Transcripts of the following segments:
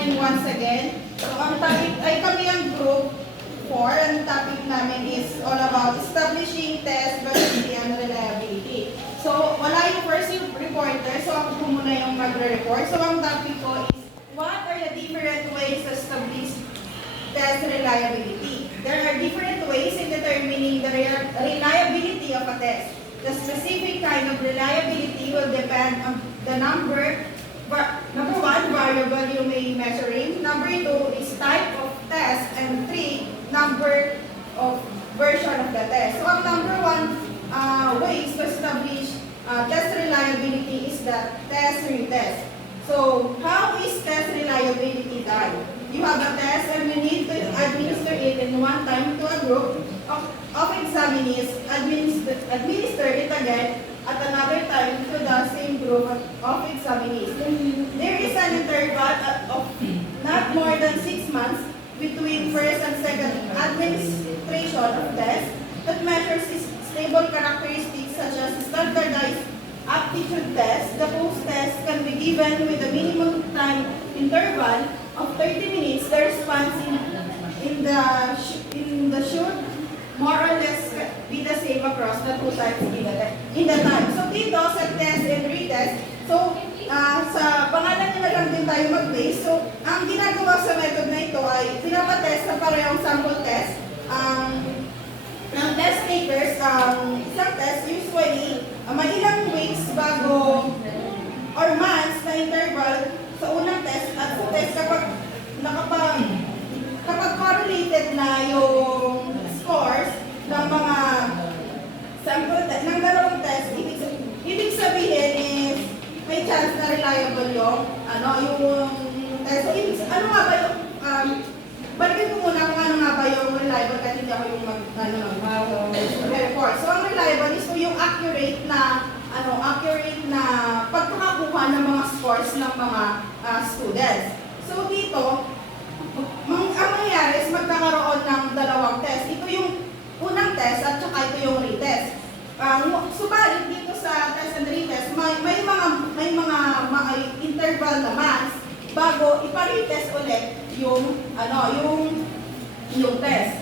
morning once again. So ang topic ay kami ang group 4. Ang topic namin is all about establishing test, validity, and reliability. So wala yung first reporter, so ako po muna yung magre-report. So ang topic ko is, what are the different ways to establish test reliability? There are different ways in determining the reliability of a test. The specific kind of reliability will depend on the number one, variable you may measuring. Number two is type of test. And three, number of version of the test. So ang number one ways to establish test reliability is the test-retest. So how is test reliability done? You have a test and you need to administer it in one time to a group of examinees, administer it again at another time to the same group of examinees. There is an interval of not more than 6 months between first and second administration of tests that measures stable characteristics such as standardized aptitude test. The post-test can be given with a minimum time interval of 30 minutes. The response in the should more or less be the same across the two types in the time. So dito sa test and retest, so sa pangalan nila lang din tayo mag-base. So ang ginagawa sa method na ito ay pinapatest sa parehong sample test. Ng test takers, isang test usually may ilang weeks bago or months na interval sa unang test at sa test kapag correlated na yung scores ng mga sample test, ng dalawang test, ibig sabihin is may chance na reliable yung test. So, ano nga ba yung balikin ko muna kung ano nga ba yung reliable kasi hindi ako yung report. So ang reliable is yung accurate na pagkakakuha ng mga scores ng mga students. So dito, ang mangyayari is magkakaroon ng dalawang test. Ito yung unang test at saka ito yung retest. Subalit dito sa test and retest, may mga interval naman bago ipa-retest ulit yung test.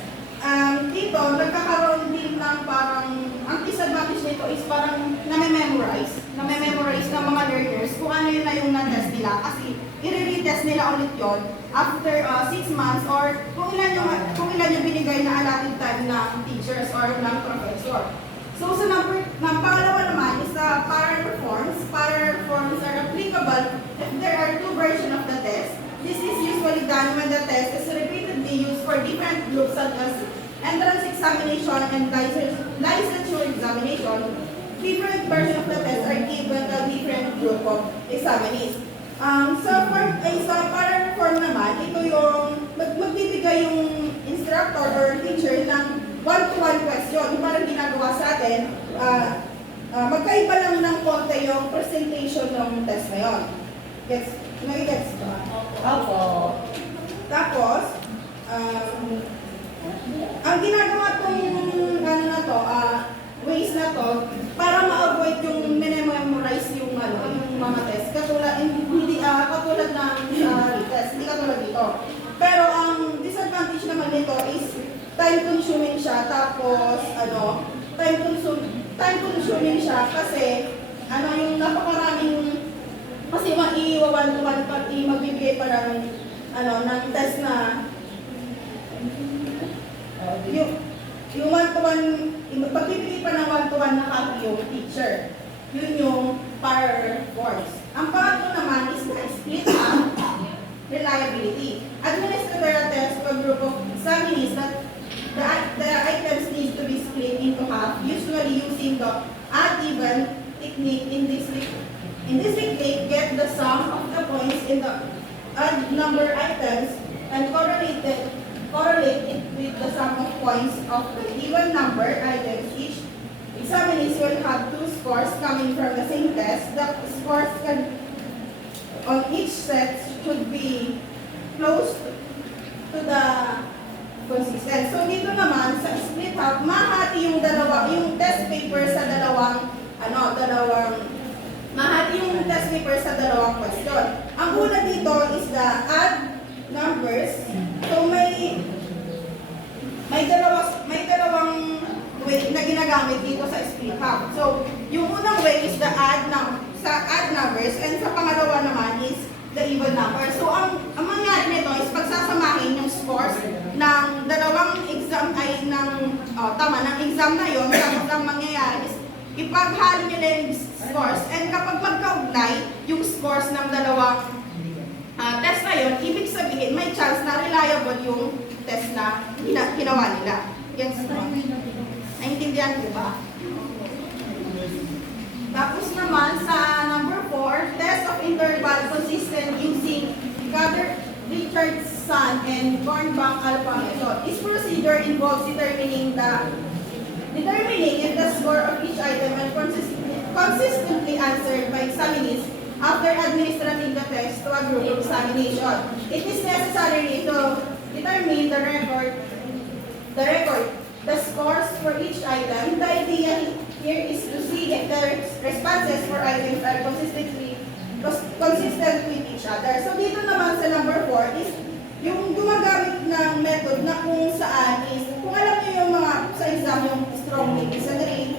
Dito nagkakaroon din ng parang ang disadvantage nito is parang name-memorize ng mga learners kung ano yun na yung na-test nila kasi i-retest nila ulit yon after 6 months or kung ilan yung binigay na allotted time ng teachers or ng professor. So sa pangalawa naman is the parallel reforms. Parallel reforms are applicable if there are two versions of the test. This is usually done when the test is repeatedly used for different groups such as entrance examination and licensure examination. Different versions of the test are given to different group of examinees. Sa parallel form naman, ito yung magbibigay yung instructor or teacher ng one-to-one question. Yung parang ginagawa sa atin, magkaiba lang ng konti yung presentation ng test na yun. Nag-gets ba? Opo. Tapos, ang ginagawa tong ways na to, para ma-avoid yung memorize yung mga test. Katulad ng retest, hindi katulad dito. Pero ang disadvantage naman nito is time consuming siya, tapos time consuming siya kasi yung napakaraming kasi one-to-one pati magbibigay pa ng test na yung one-to-one, pagbibigay pa ng one-to-one na copy yung teacher. Yun yung parallel forms. Ang pangatlo naman is na split up reliability. Administer a test to a group of examinees that the items need to be split into half, usually using the odd-even technique. In this technique, get the sum of the points in the odd number items and correlate it with the sum of points of the even number items. Each examinees will have two scores coming from the same test. The scores on each set should be close to the consistent. So dito naman sa split half, mahati yung test paper sa mahati yung test paper sa dalawang question. Ang una dito is the add numbers. So may dalawang way na ginagamit dito sa split half. So yung unang way is the add numbers, and sa pangalawa naman is the even number. So ang mangyari nito is pagsasamahin yung scores ng dalawang exam ay ng exam na yon. Tapos ang mangyayari is ipaghalo nila yung scores, and kapag magkaugnay yung scores ng dalawang test na yun, ibig sabihin may chance na reliable yung test na ginawa nila. Yes, naintindihan ko ba? Tapos naman sa number 4, test of interval consistent using Richardson and Cornbank alpha method. This procedure involves determining if the score of each item and consistently answered by examinees after administering the test to a group examination. It is necessary to determine the scores for each item. The idea here is to see if the responses for items are consistent with each other. So dito naman sa number 4 is yung gumagamit ng method na kung saan is, kung alam niyo yung mga sa exam yung strongly disagree,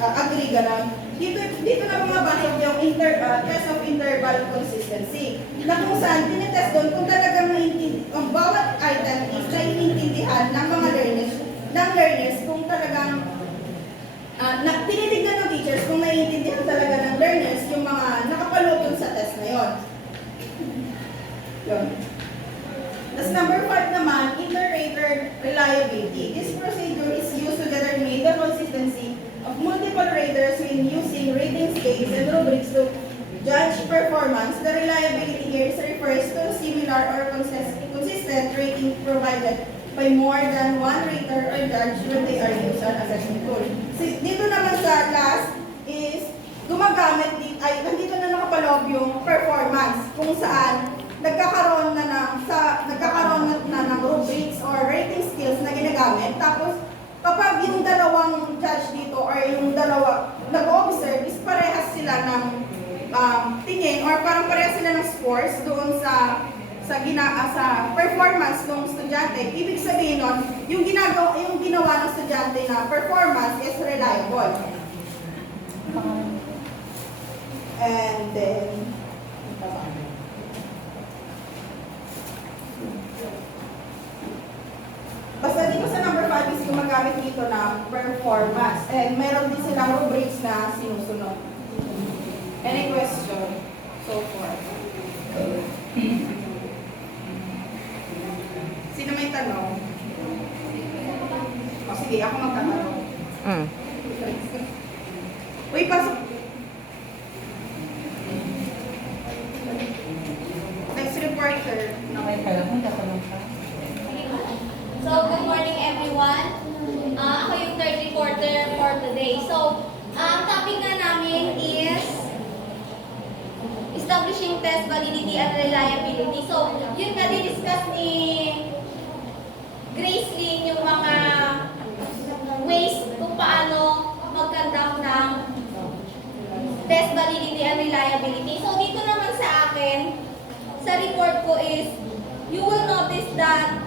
agree gano'n. Dito na bumabasok yung test of interval consistency. Na kung saan tinitest doon kung talagang ang bawat item is naiintindihan ng mga learners kung talagang tinitignan ng teachers kung naiintindihan talaga ng learners yung mga nakapaloob sa test na yon. Tapos number 5 naman, inter-rater reliability. This procedure is used to determine the consistency of multiple raters when using rating scales and rubrics to judge performance. The reliability here refers to similar or consistent rating provided by more than one rater or judge when they are used on assessment tool. Dito naman sa last is gumagamit nandito na nakapaloob yung performance kung saan nagkakaroon na ng rubrics or rating skills na ginagamit. Tapos kapag yung dalawang judge dito or yung dalawa nag-observe is parehas sila ng tingin or parang parehas sila ng scores doon sa performance ng estudyante. Ibig sabihin nun, yung ginawa ng estudyante na performance is reliable. And then basta dito sa number 5 is gumagamit dito ng performance. And meron din silang rubrics na sinusunod. Any question so far? Sino may tanong? O sige, ako magtatanong. Uy, pasok. Next reporter. So, good morning everyone. Ako yung third reporter for today. So, ang topic nga namin is establishing test validity and reliability. So, yun nga di-discuss ni Grace Ling yung mga ways kung paano mag-conduct ng test validity and reliability. So, dito naman sa akin, sa report ko is, you will notice that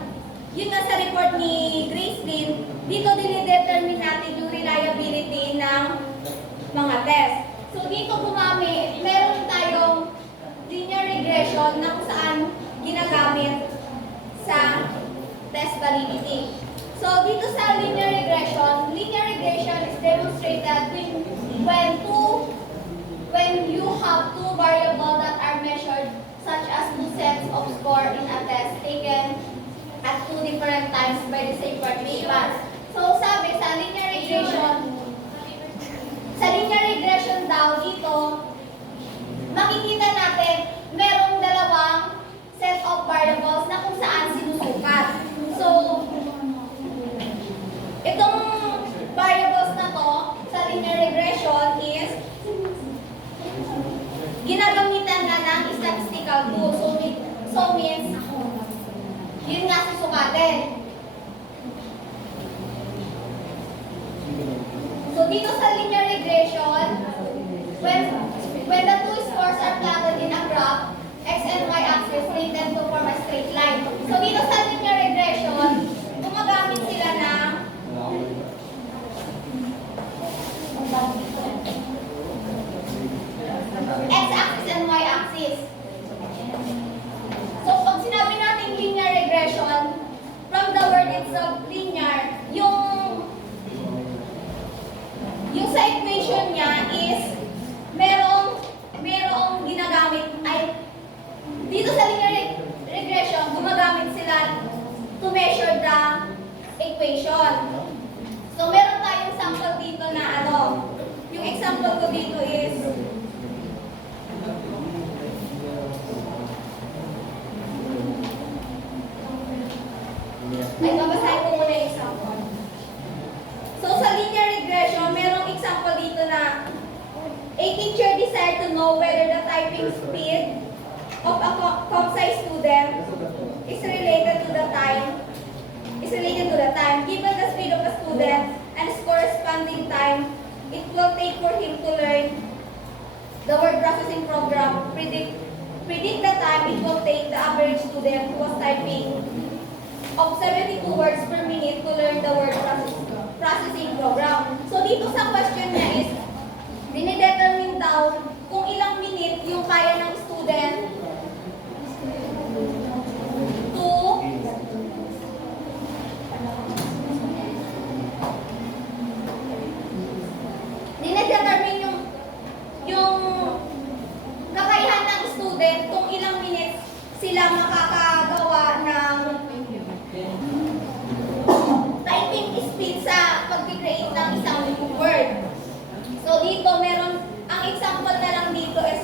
yun nga sa report ni Grace Lynn, dito dinidetermine natin yung reliability ng mga test. So dito meron tayong linear regression na kung saan ginagamit sa test validity. So dito sa linear regression is demonstrated when you have two variables that are measured, such as two sets of score in a test taken at two different times by the same participants. So sabi sa linear regression daw dito, makikita natin merong dalawang set of variables na kung saan sinusukat. So itong variables na to sa linear regression is ginagamitan na ng statistical tool. So means yun nga susukatin. So dito sa linear regression, when the two scores are plotted in a graph, x and y axis, they tend to form a straight line. measure the equation. So, meron tayong sample dito na ano, yung example ko dito is, ay, babasahin ko muna yung example. So, sa linear regression, merong example dito na a teacher desire to know whether the typing speed of a comp-sci student is related to the time. Given the speed of a student and its corresponding time it will take for him to learn the word processing program, predict the time it will take the average student who was typing of 72 words per minute to learn the word processing program. So dito sa question niya is, dinidetermine daw kung ilang minute yung kaya ng student to dinidetermine yung kakayahan ng student kung ilang minutes sila makakagawa ng typing speed sa pag-create ng isang word. So dito meron, ang example na lang dito is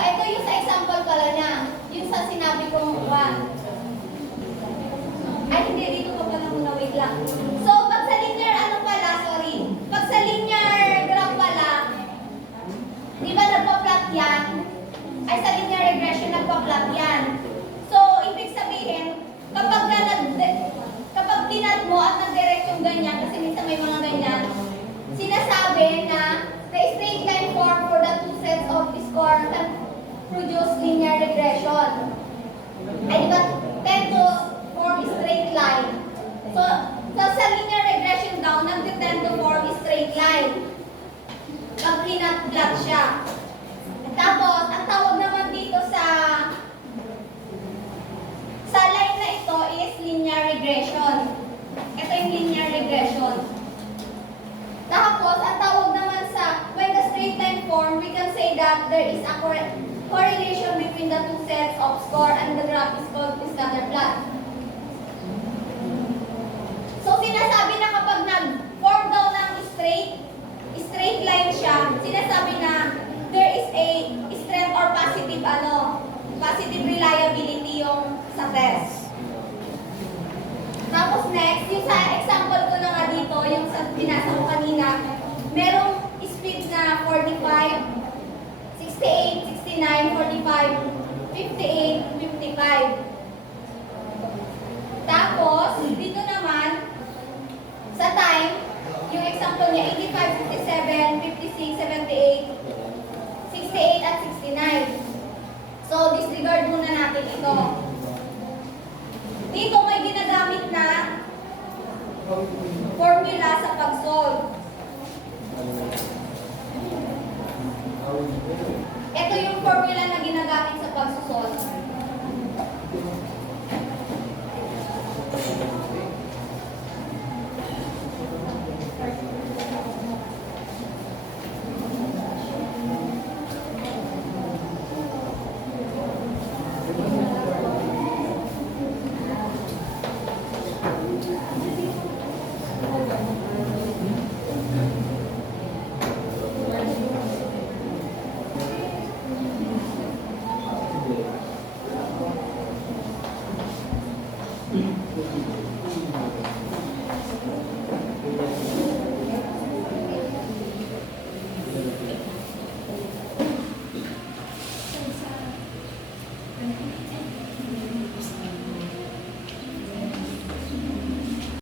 ito yung sa example pala niya, yung sa sinabi kong one. Ay, hindi, dito pa pala muna, wait lang. So, pag sa linear, pag sa linear graph pala, di ba nagpa-plot yan? Ay, sa linear regression, nagpa-plot yan. So, ibig sabihin, kapag tinat mo at nag-direct yung ganyan, kasi minsan may mga ganyan, sinasabi na the straight line form for the two sets of score can produce linear regression. Ay, di ba, tend to form straight line. So sa linear regression daw, nag-tend to form straight line. Pag pinat-plot siya. Tapos, ang tawag naman dito sa line na ito is linear regression. Ito yung linear regression. Tapos, ang tawag naman sa, when the straight line form, we can say that there is a correlation between the two sets of score and the graph is called scatter plot. So, sinasabi na kapag nag-form daw ng straight line siya, sinasabi na there is a strength or positive reliability yung sa test. Tapos next, yung sa example ko na nga dito, yung sa binasa ko kanina, merong speed na 45, 68, 69, 45, 58, 55. Tapos, dito naman, sa time, yung example niya, 85, 57, 56, 78, 68, at 69. So, disregard muna natin ito. Dito may ginagamit na formula sa pag-solve.